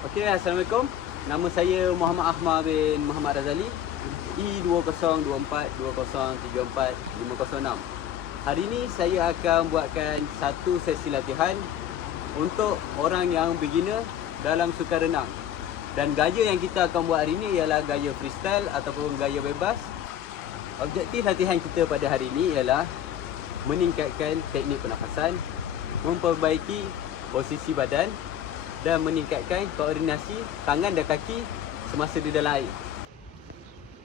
Okey, Assalamualaikum. Nama saya Muhammad Ahmad bin Muhammad Razali. E2024203456. Hari ini saya akan buatkan satu sesi latihan untuk orang yang beginner dalam sukan renang. Dan gaya yang kita akan buat hari ini ialah gaya freestyle ataupun gaya bebas. Objektif latihan kita pada hari ini ialah meningkatkan teknik pernafasan, memperbaiki posisi badan dan meningkatkan koordinasi tangan dan kaki semasa di dalam air.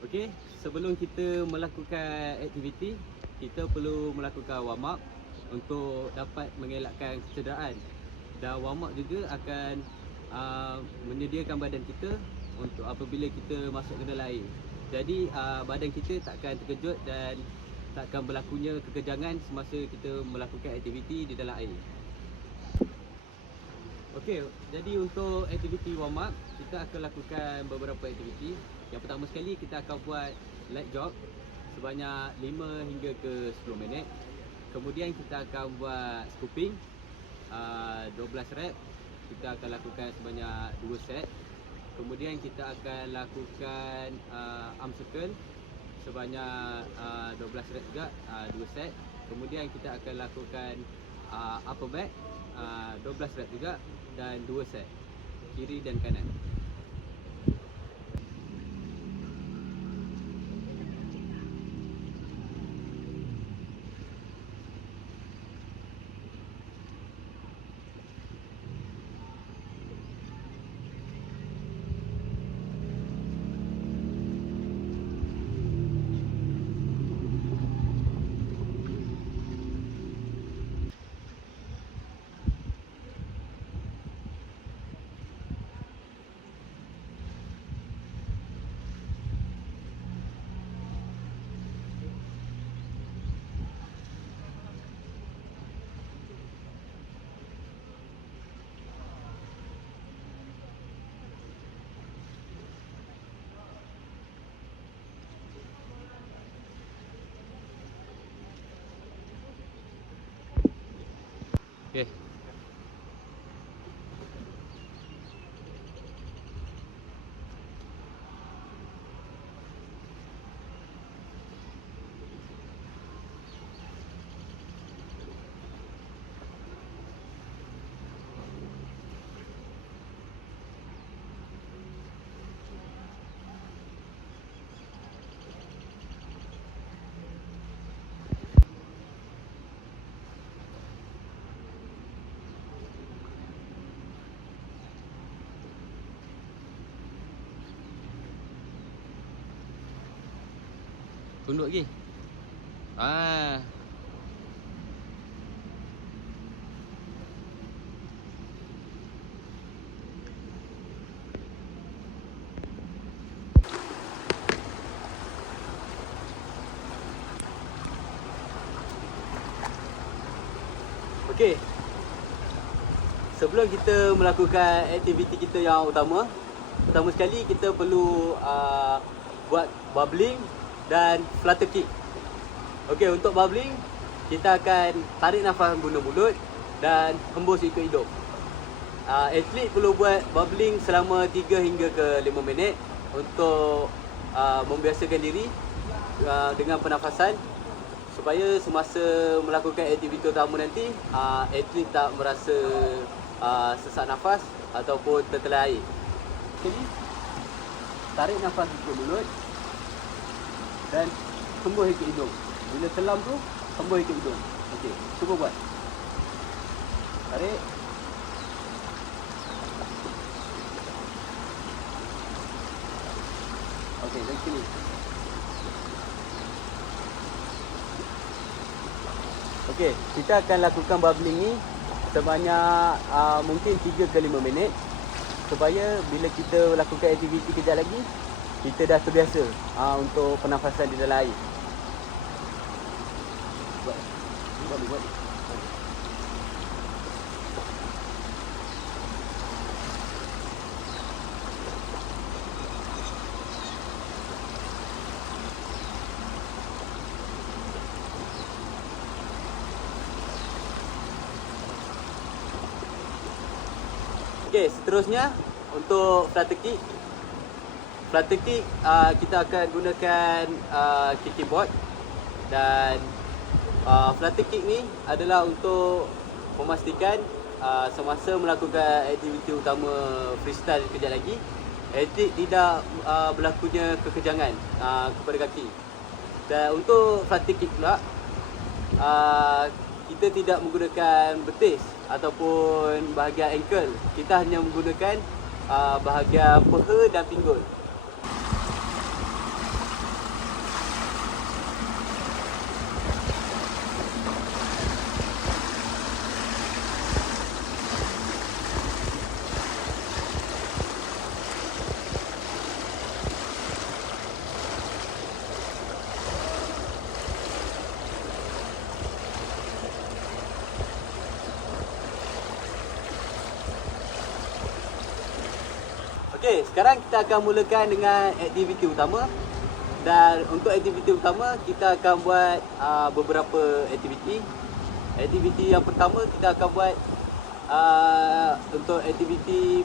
Okey, sebelum kita melakukan aktiviti, kita perlu melakukan warm up untuk dapat mengelakkan kecederaan. Dan warm up juga akan menyediakan badan kita untuk apabila kita masuk ke dalam air. Jadi badan kita takkan terkejut dan takkan berlakunya kekejangan semasa kita melakukan aktiviti di dalam air. Okey, jadi untuk aktiviti warm up, kita akan lakukan beberapa aktiviti. Yang pertama sekali kita akan buat leg jog sebanyak 5 hingga ke 10 minit. Kemudian kita akan buat scooping 12 rep. Kita akan lakukan sebanyak 2 set. Kemudian kita akan lakukan arm circle sebanyak 12 rep juga, 2 set. Kemudian kita akan lakukan upper back 12 rep juga dan 2 set, kiri dan kanan. Okey. Tunduk lagi. Okey. Sebelum kita melakukan aktiviti kita yang utama, pertama sekali kita perlu buat bubbling dan flutter kick. Okey, untuk bubbling kita akan tarik nafas guna mulut dan hembus ikut hidung. Atlet perlu buat bubbling selama 3 hingga ke 5 minit untuk membiasakan diri dengan pernafasan supaya semasa melakukan aktiviti utama nanti atlet tak merasa sesak nafas ataupun tertelan air. Jadi tarik nafas ikut mulut dan hembus ikut hidung. Bila selam tu, hembus ikut hidung. Okey, cuba buat. Tarik. Okey, dari sini. Okey, kita akan lakukan bubbling ni sebanyak mungkin 3 ke 5 minit supaya bila kita lakukan aktiviti kejap lagi, kita dah terbiasa untuk pernafasan di dalam air. Buat. Okey, seterusnya untuk flutter kick, kita akan gunakan kicking board. Dan flutter kick ni adalah untuk memastikan semasa melakukan aktiviti utama freestyle kejap lagi, atlet tidak berlakunya kekejangan kepada kaki. Dan untuk flutter kick pula, kita tidak menggunakan betis ataupun bahagian ankle. Kita hanya menggunakan bahagian peha dan pinggul. Okey, sekarang kita akan mulakan dengan aktiviti utama. Dan untuk aktiviti utama, kita akan buat beberapa aktiviti. Aktiviti yang pertama kita akan buat untuk aktiviti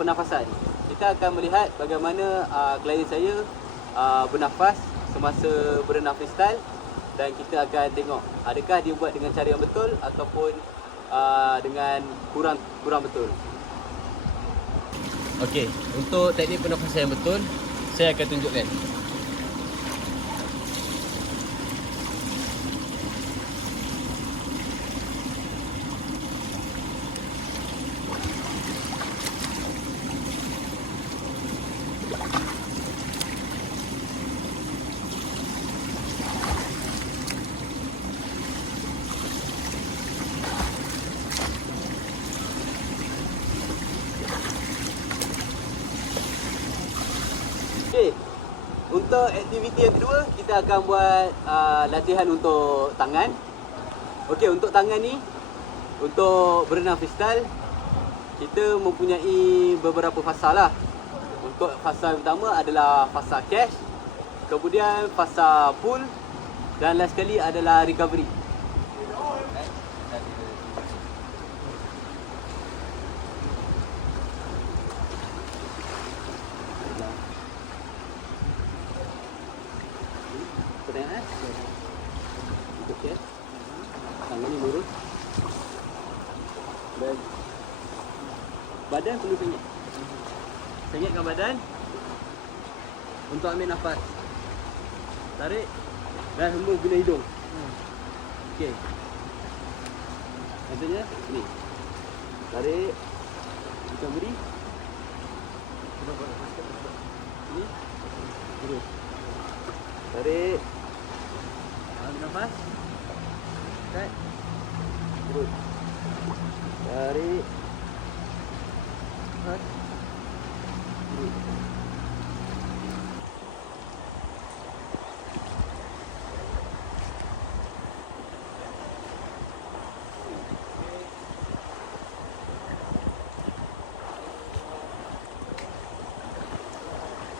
pernafasan. Kita akan melihat bagaimana klien saya bernafas semasa berenang freestyle. Dan kita akan tengok adakah dia buat dengan cara yang betul ataupun dengan kurang betul. Okey, untuk teknik pernafasan yang betul, saya akan tunjukkan. Okey, untuk aktiviti yang kedua, kita akan buat latihan untuk tangan. Okey, untuk tangan ni, untuk berenang freestyle, kita mempunyai beberapa fasa lah. Untuk fasa pertama adalah fasa catch, kemudian fasa pull, dan last sekali adalah recovery. Tengok untuk catch, tangan ni lurus dan badan perlu sengit. Sengitkan badan untuk ambil nafas. Tarik dan hembus guna hidung. Okey. Contohnya ni. Tarik. Kita beri. Ini. Terus. Tarik. Ambil nafas. Cut. Terus. Tarik. Cut. Terus.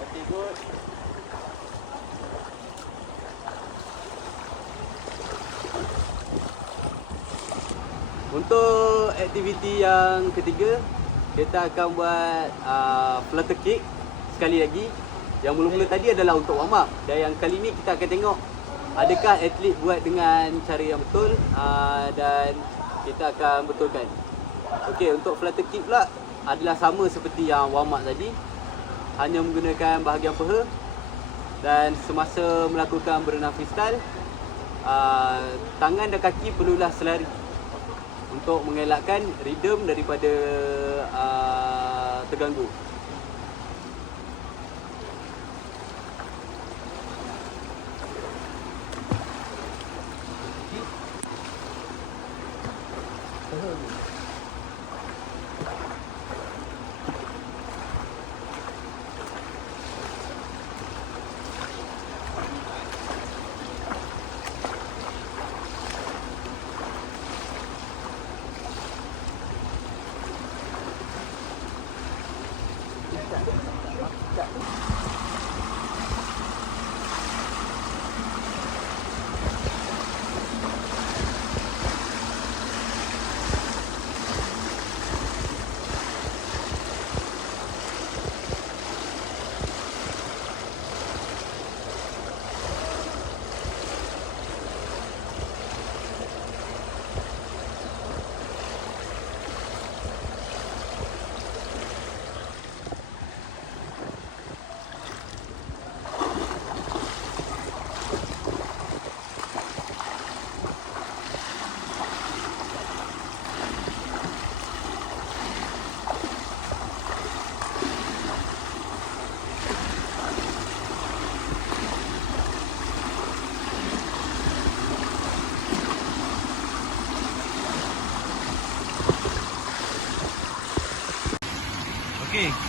Okay, good. Untuk aktiviti yang ketiga, kita akan buat flutter kick sekali lagi. Yang mula-mula tadi adalah untuk warm up, dan yang kali ni kita akan tengok adakah atlet buat dengan cara yang betul, dan kita akan betulkan. Okey, untuk flutter kick pula adalah sama seperti yang warm up tadi, hanya menggunakan bahagian peha. Dan semasa melakukan berenang freestyle, tangan dan kaki perlulah selari untuk mengelakkan rhythm daripada terganggu.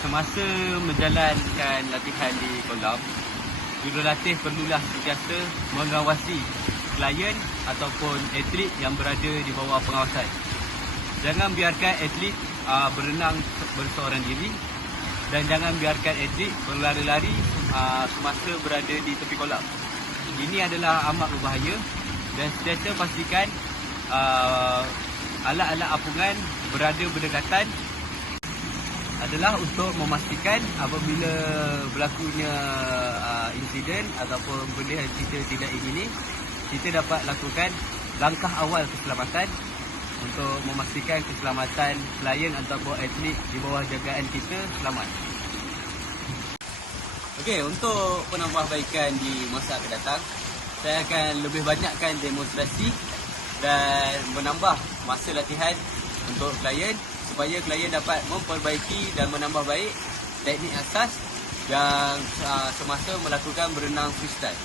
semasa menjalankan latihan di kolam, jurulatih perlulah sentiasa mengawasi klien ataupun atlet yang berada di bawah pengawasan. Jangan biarkan atlet berenang berseorang diri dan jangan biarkan atlet berlari-lari semasa berada di tepi kolam. Ini adalah amat berbahaya dan sentiasa pastikan alat-alat apungan berada berdekatan adalah untuk memastikan apabila berlakunya insiden ataupun benda yang kita tidak ingini, kita dapat lakukan langkah awal keselamatan untuk memastikan keselamatan klien ataupun atlet di bawah jagaan kita selamat. Okey, untuk penambahbaikan di masa akan datang, saya akan lebih banyakkan demonstrasi dan menambah masa latihan untuk klien supaya klien dapat memperbaiki dan menambah baik teknik asas yang semasa melakukan berenang freestyle.